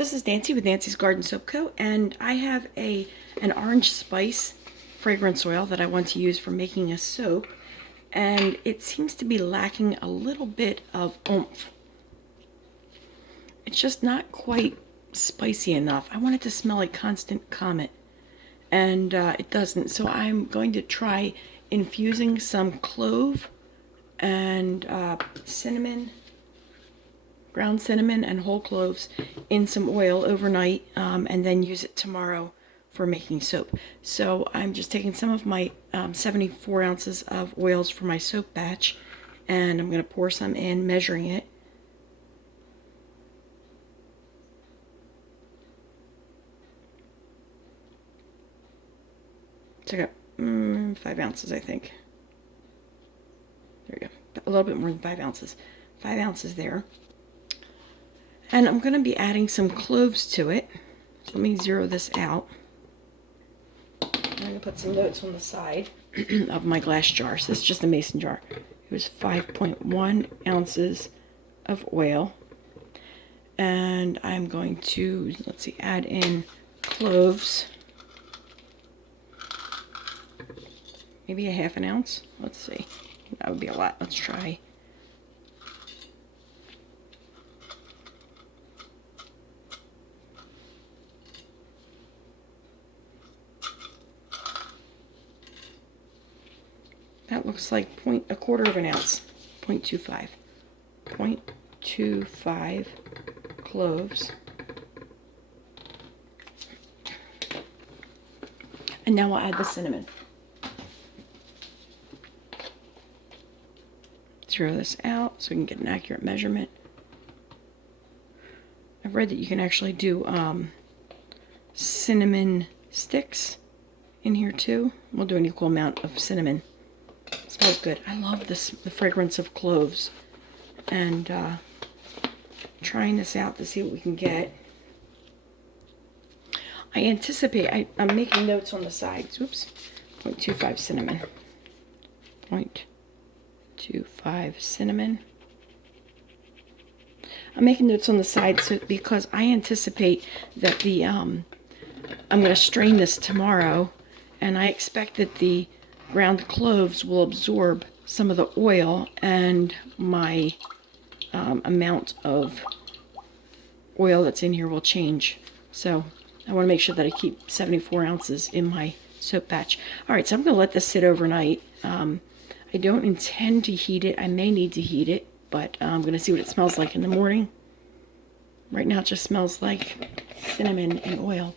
This is Nancy with Nancy's Garden Soap Co. And I have an orange spice fragrance oil that I want to use for making a soap. And it seems to be lacking a little bit of oomph. It's just not quite spicy enough. I want it to smell like Constant Comet. And it doesn't. So I'm going to try infusing some clove and cinnamon, ground cinnamon and whole cloves in some oil overnight, and then use it tomorrow for making soap. So I'm just taking some of my 74 ounces of oils for my soap batch, and I'm going to pour some in, measuring it. So I got 5 ounces, I think. There we go. A little bit more than 5 ounces. 5 ounces there. And I'm going to be adding some cloves to it. So let me zero this out. I'm going to put some notes on the side of my glass jar. So this is just a mason jar. It was 5.1 ounces of oil. And I'm going to, let's see, add in cloves. Maybe a half an ounce. Let's see. That would be a lot. Let's try. That looks like a quarter of an ounce, 0.25. 0.25 cloves. And now we'll add the cinnamon. Zero this out so we can get an accurate measurement. I've read that you can actually do cinnamon sticks in here too. We'll do an equal amount of cinnamon. It smells good. I love the fragrance of cloves. And trying this out to see what we can get. I anticipate, I'm making notes on the sides. Oops. 0.25 cinnamon. 0.25 cinnamon. I'm making notes on the side because I anticipate that I'm going to strain this tomorrow, and I expect that the ground cloves will absorb some of the oil, and my amount of oil that's in here will change. So I want to make sure that I keep 74 ounces in my soap batch. All right, so I'm going to let this sit overnight. I don't intend to heat it. I may need to heat it, but I'm going to see what it smells like in the morning. Right now it just smells like cinnamon and oil.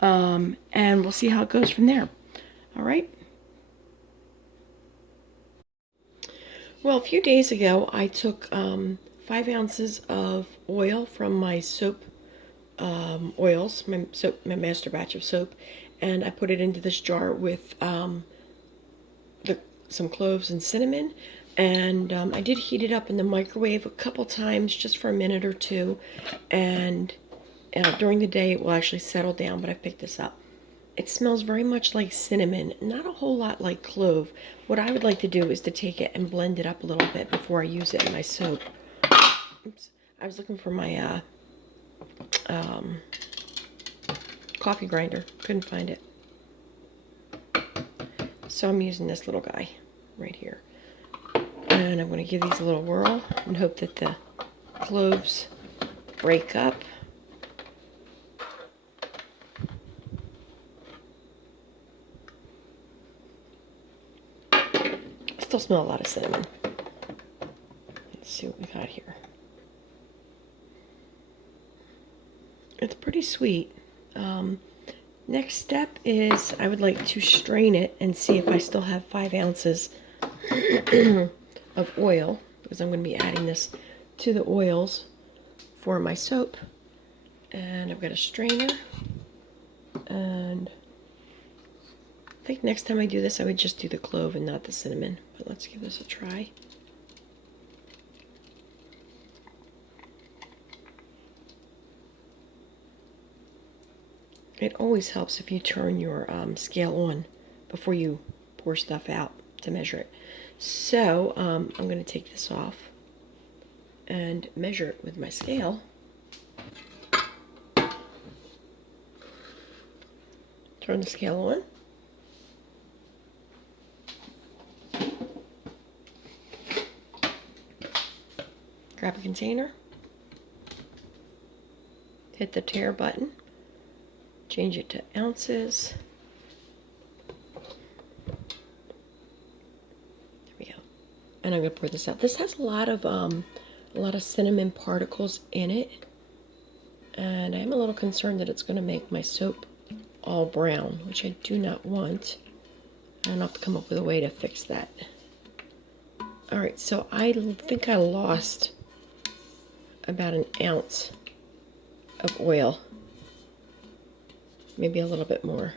And we'll see how it goes from there. All right. Well, a few days ago, I took 5 ounces of oil from my soap oils, my master batch of soap, and I put it into this jar with some cloves and cinnamon, and I did heat it up in the microwave a couple times just for a minute or two, and during the day it will actually settle down, but I picked this up. It smells very much like cinnamon, not a whole lot like clove. What I would like to do is to take it and blend it up a little bit before I use it in my soap. Oops. I was looking for my coffee grinder. Couldn't find it. So I'm using this little guy right here. And I'm going to give these a little whirl and hope that the cloves break up. I still smell a lot of cinnamon. Let's see what we got here. It's pretty sweet. Next step is I would like to strain it and see if I still have 5 ounces of oil, because I'm going to be adding this to the oils for my soap. And I've got a strainer, and I think next time I do this I would just do the clove and not the cinnamon, but let's give this a try. It always helps if you turn your scale on before you pour stuff out to measure it. So I'm going to take this off and measure it with my scale. Turn the scale on. Grab a container. Hit the tare button. Change it to ounces. There we go. And I'm going to pour this out. This has a lot of cinnamon particles in it. And I'm a little concerned that it's going to make my soap all brown, which I do not want. I'll have to come up with a way to fix that. Alright, so I think I lost about an ounce of oil. Maybe a little bit more.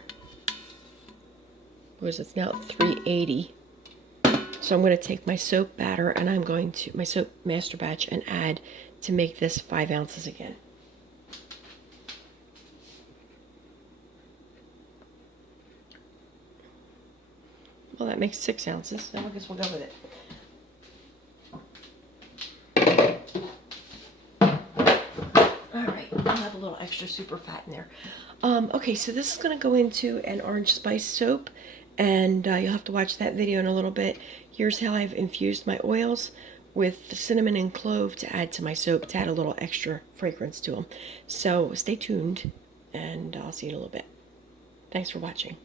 Because it's now 380. So I'm going to take my soap batter and I'm going to, my soap master batch, and add to make this 5 ounces again. Well, that makes 6 ounces. Now I guess we'll go with it. Alright, I'll have a little extra super fat in there. Okay, so this is going to go into an orange spice soap, and you'll have to watch that video in a little bit. Here's how I've infused my oils with the cinnamon and clove to add to my soap, to add a little extra fragrance to them. So stay tuned, and I'll see you in a little bit. Thanks for watching.